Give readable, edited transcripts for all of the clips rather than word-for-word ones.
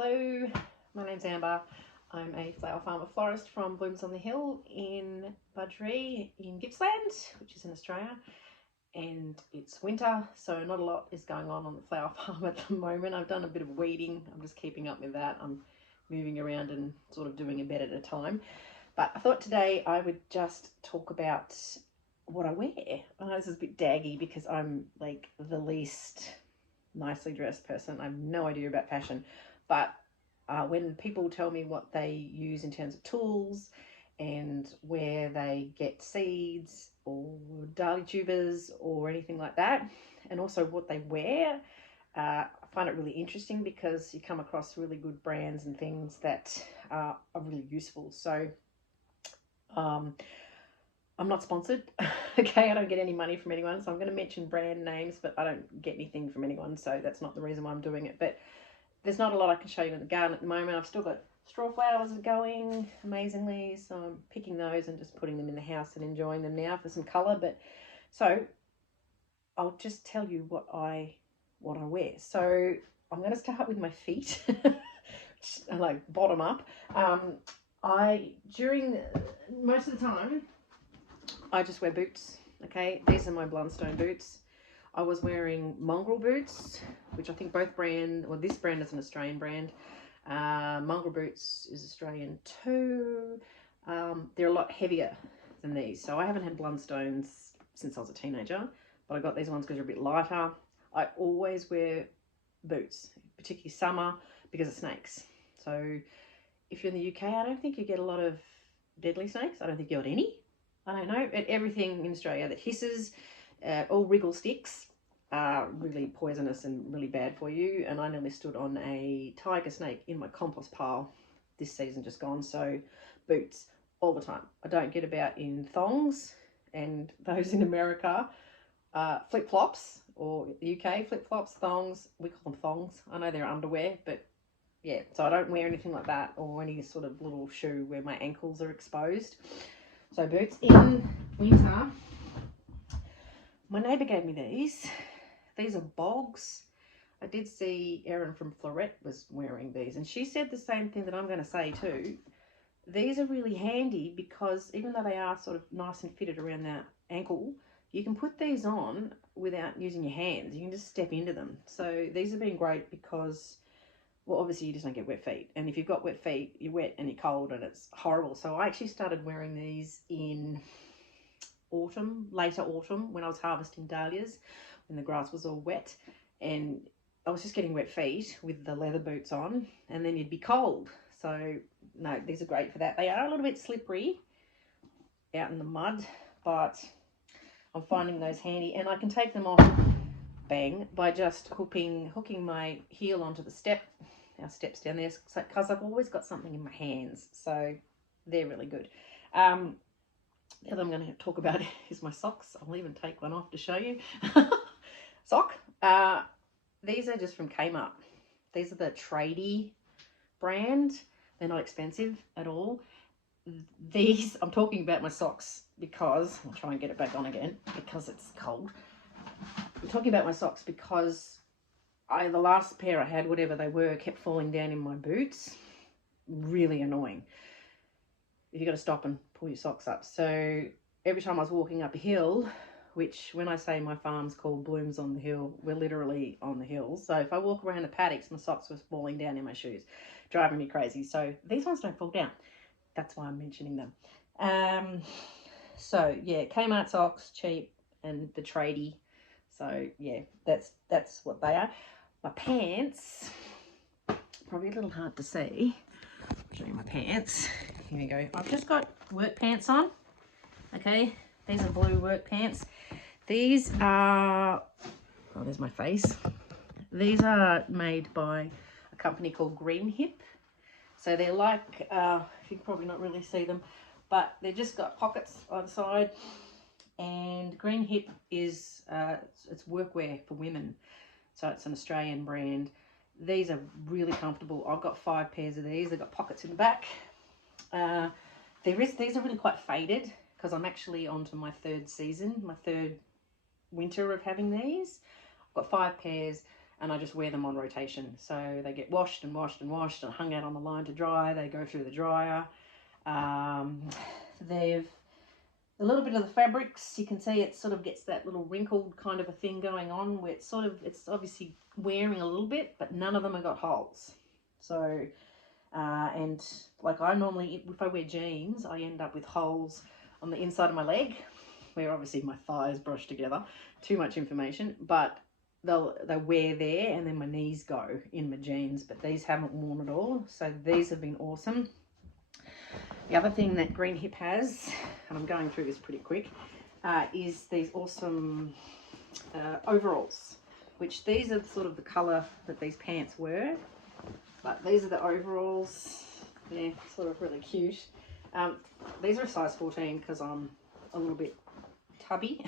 Hello, my name's Amber. I'm a flower farmer florist from Blooms on the Hill in Budgeree in Gippsland, which is in Australia. And it's winter, so not a lot is going on the flower farm at the moment. I've done a bit of weeding. I'm just keeping up with that. I'm moving around and sort of doing a bit at a time. But I thought today I would just talk about what I wear. I know this is a bit daggy because I'm like the least nicely dressed person. I have no idea about fashion. But when people tell me what they use in terms of tools and where they get seeds or dahlia tubers or anything like that, and also what they wear, I find it really interesting because you come across really good brands and things that are really useful. So I'm not sponsored, okay? I don't get any money from anyone, so I'm going to mention brand names, but I don't get anything from anyone, so that's not the reason why I'm doing it. But there's not a lot I can show you in the garden at the moment. I've still got straw flowers going amazingly, so I'm picking those and just putting them in the house and enjoying them now for some colour. But so I'll just tell you what I wear. So I'm going to start with my feet, like bottom up. During most of the time, I just wear boots. Okay, these are my Blundstone boots. I was wearing Mongrel boots, which I think both this brand is an Australian brand. Mongrel boots is Australian too. They're a lot heavier than these. So I haven't had Blundstones since I was a teenager, but I got these ones because they're a bit lighter. I always wear boots, particularly summer, because of snakes. So if you're in the UK, I don't think you get a lot of deadly snakes. I don't think you got any. I don't know. Everything in Australia that hisses, all wriggle sticks, are really poisonous and really bad for you. And I nearly stood on a tiger snake in my compost pile this season just gone. So boots all the time. I don't get about in thongs, and those in America, flip-flops, or the UK, flip-flops, thongs. We call them thongs. I know they're underwear, but yeah, so I don't wear anything like that or any sort of little shoe where my ankles are exposed. So boots. In winter, my neighbour gave me these. These are bogs. I did see Erin from Floret was wearing these, and she said the same thing that I'm going to say too. These are really handy because even though they are sort of nice and fitted around that ankle, you can put these on without using your hands. You can just step into them. So these have been great because, well, obviously you just don't get wet feet. And if you've got wet feet, you're wet and you're cold and it's horrible. So I actually started wearing these in later autumn, when I was harvesting dahlias, when the grass was all wet, and I was just getting wet feet with the leather boots on, and then you'd be cold. So no, these are great for that. They are a little bit slippery out in the mud, but I'm finding those handy, and I can take them off, bang, by just hooking my heel onto the our steps down there, because I've always got something in my hands, so they're really good. The other I'm going to talk about is my socks. I'll even take one off to show you. Sock. These are just from Kmart. These are the Tradie brand. They're not expensive at all. These, I'm talking about my socks because, I'll try and get it back on again because it's cold. I'm talking about my socks because the last pair I had, whatever they were, kept falling down in my boots. Really annoying. You've got to stop and pull your socks up. So every time I was walking up a hill, which when I say my farm's called Blooms on the Hill, we're literally on the hill. So if I walk around the paddocks, my socks were falling down in my shoes, driving me crazy. So these ones don't fall down. That's why I'm mentioning them. So yeah, Kmart socks, cheap, and the Tradie. So yeah, that's what they are. My pants, probably a little hard to see. I'll show you my pants. Here we go. I've just got work pants on. Okay, these are blue work pants. These are, oh, there's my face. These are made by a company called Green Hip. So they're like, you can probably not really see them, but they've just got pockets on the side. And Green Hip is, it's workwear for women. So it's an Australian brand. These are really comfortable. I've got 5 pairs of these. They've got pockets in the back. These are really quite faded because I'm actually on to my 3rd season, my 3rd winter of having these. I've got 5 pairs. and I just wear them on rotation. So they get washed and washed and washed and hung out on the line to dry. They go through the dryer. They've a little bit of the fabrics, you can see it sort of gets that little wrinkled kind of a thing going on where it's obviously wearing a little bit, but none of them have got holes. So, and like I normally, if I wear jeans, I end up with holes on the inside of my leg, where obviously my thighs brush together. Too much information, but they wear there, and then my knees go in my jeans, but these haven't worn at all. So these have been awesome. The other thing that Green Hip has, and I'm going through this pretty quick, is these awesome overalls, which these are sort of the colour that these pants were, but these are the overalls. They're sort of really cute. These are a size 14 because I'm a little bit tubby,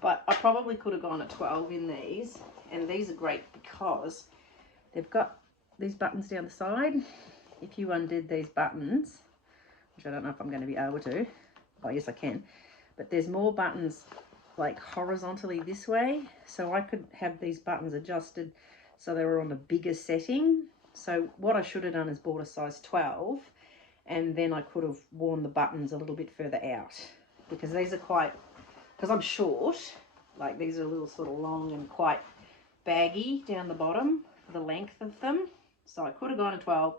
but I probably could have gone at 12 in these, and these are great because they've got these buttons down the side. If you undid these buttons, which I don't know if I'm going to be able to, oh yes I can, but there's more buttons like horizontally this way, so I could have these buttons adjusted so they were on a bigger setting. So what I should have done is bought a size 12, and then I could have worn the buttons a little bit further out, because these are quite, because I'm short, like these are a little sort of long and quite baggy down the bottom for the length of them. So I could have gone a 12,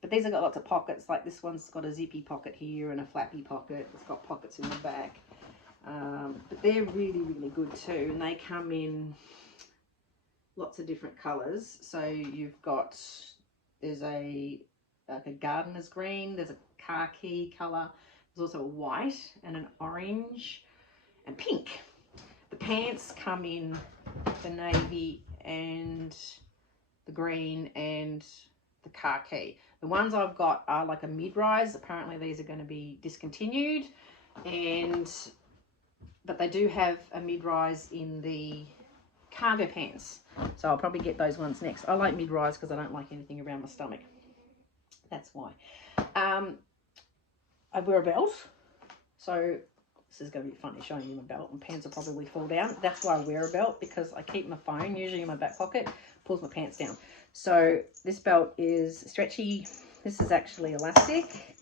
but these have got lots of pockets. Like this one's got a zippy pocket here and a flappy pocket. It's got pockets in the back. But they're really, really good too. And they come in lots of different colours. So you've got, there's like a gardener's green, there's a khaki colour, there's also a white and an orange and pink. The pants come in the navy and the green and the khaki. The ones I've got are like a mid-rise. Apparently these are going to be discontinued, but they do have a mid-rise in the cargo pants, so I'll probably get those ones next. I like mid-rise because I don't like anything around my stomach. That's why. I wear a belt, so this is going to be funny showing you my belt, and pants will probably fall down. That's why I wear a belt, because I keep my phone usually in my back pocket, pulls my pants down. So this belt is stretchy. This is actually elastic.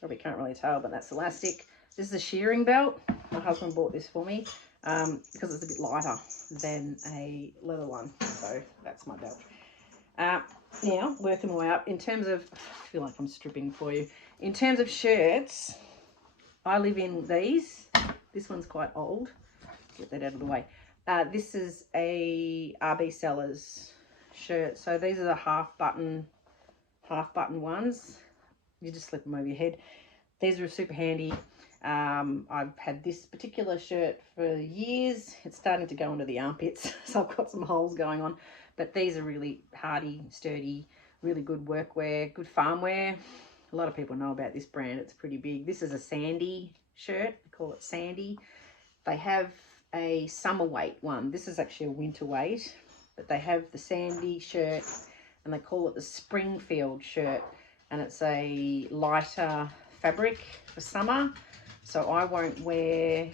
Probably can't really tell, but that's elastic. This is a shearing belt. My husband bought this for me because it's a bit lighter than a leather one. So that's my belt. Now, working my way up, in terms of, I feel like I'm stripping for you. In terms of shirts, I live in these. This one's quite old. Get that out of the way. This is a RB Sellers shirt. So these are the half button ones. You just slip them over your head. These are super handy. I've had this particular shirt for years. It's starting to go into the armpits, so I've got some holes going on. But these are really hardy, sturdy, really good workwear, good farm wear. A lot of people know about this brand. It's pretty big. This is a Sandy shirt. They call it Sandy. They have a summer weight one. This is actually a winter weight, but they have the Sandy shirt, and they call it the Springfield shirt, and it's a lighter fabric for summer. So I won't wear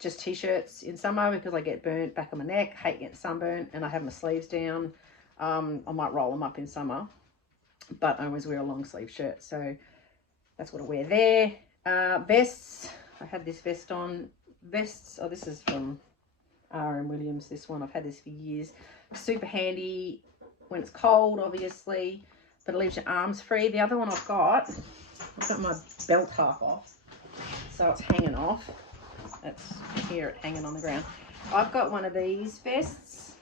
just t-shirts in summer because I get burnt back on my neck, hate getting sunburnt, and I have my sleeves down. I might roll them up in summer, but I always wear a long sleeve shirt, so that's what I wear there. Vests, I had this vest on. Vests, oh, this is from R.M. Williams, this one. I've had this for years. Super handy when it's cold, obviously, but it leaves your arms free. The other one I've got my belt half off, so it's hanging off. That's here, it hanging on the ground. I've got one of these vests.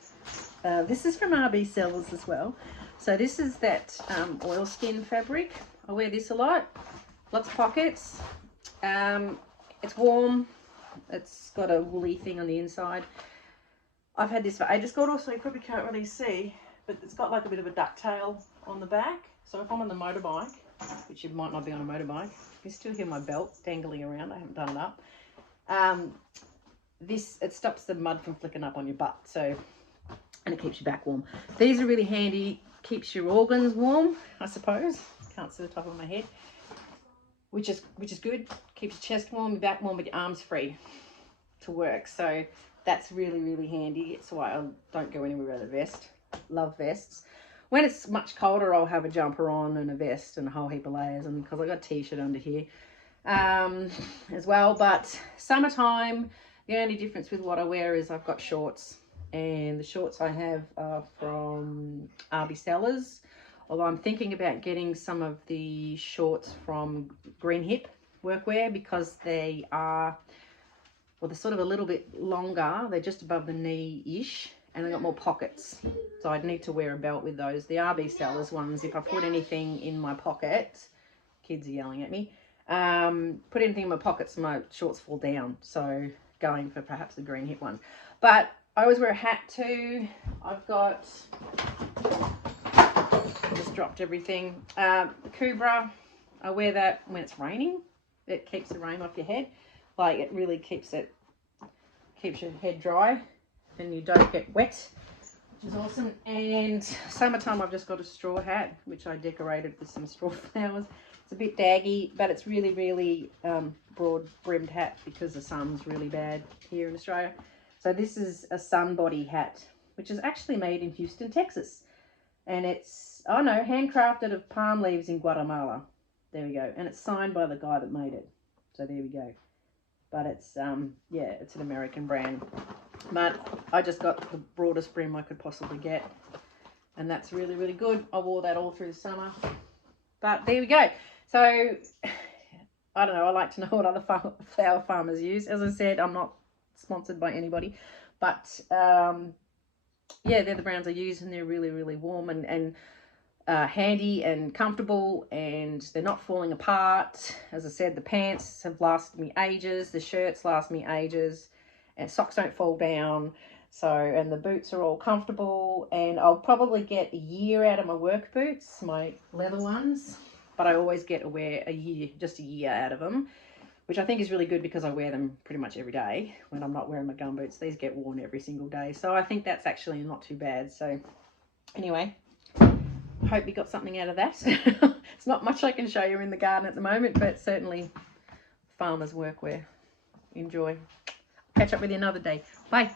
This is from RB Sellers as well. So this is that oilskin fabric. I wear this a lot. Lots of pockets. It's warm. It's got a woolly thing on the inside. I've had this for ages. Got also, you probably can't really see, but it's got like a bit of a ducktail on the back. So if I'm on the motorbike, which you might not be on a motorbike, you still hear my belt dangling around. I haven't done it up. It stops the mud from flicking up on your butt, so, and it keeps your back warm. These are really handy. Keeps your organs warm, I suppose. Can't see the top of my head, which is good. Keeps your chest warm, your back warm, but your arms free to work. So that's really, really handy. It's why I don't go anywhere without a vest. Love vests. When it's much colder, I'll have a jumper on and a vest and a whole heap of layers, and because I got a t-shirt under here as well. But summertime, the only difference with what I wear is I've got shorts, and the shorts I have are from RB Sellers, although I'm thinking about getting some of the shorts from Green Hip Workwear, because they are, well, they're sort of a little bit longer. They're just above the knee-ish, and they've got more pockets. So I'd need to wear a belt with those. The RB Sellers ones, if I put anything in my pocket, kids are yelling at me, put anything in my pockets, my shorts fall down. So going for perhaps the Green Hip ones. But I always wear a hat too. I've got, I just dropped everything. The Kubra, I wear that when it's raining. It keeps the rain off your head. Like, it really keeps your head dry and you don't get wet, which is awesome. And summertime, I've just got a straw hat, which I decorated with some straw flowers. It's a bit daggy, but it's really, really broad brimmed hat because the sun's really bad here in Australia. So this is a sun body hat, which is actually made in Houston, Texas. And it's, oh no, handcrafted of palm leaves in Guatemala. There we go. And it's signed by the guy that made it. So there we go. But it's, yeah, it's an American brand. But I just got the broadest brim I could possibly get. And that's really, really good. I wore that all through the summer. But there we go. So, I don't know. I like to know what other flower farmers use. As I said, I'm not sponsored by anybody. But, yeah, they're the brands I use, and they're really, really warm and handy and comfortable, and they're not falling apart. As I said, the pants have lasted me ages, the shirts last me ages, and socks don't fall down. So, and the boots are all comfortable, and I'll probably get a year out of my work boots, my leather ones, but I always get to wear just a year out of them, which I think is really good because I wear them pretty much every day when I'm not wearing my gum boots. These get worn every single day, so I think that's actually not too bad. So anyway, I hope you got something out of that. It's not much I can show you in the garden at the moment, but certainly farmers' workwear. Enjoy. Catch up with you another day. Bye.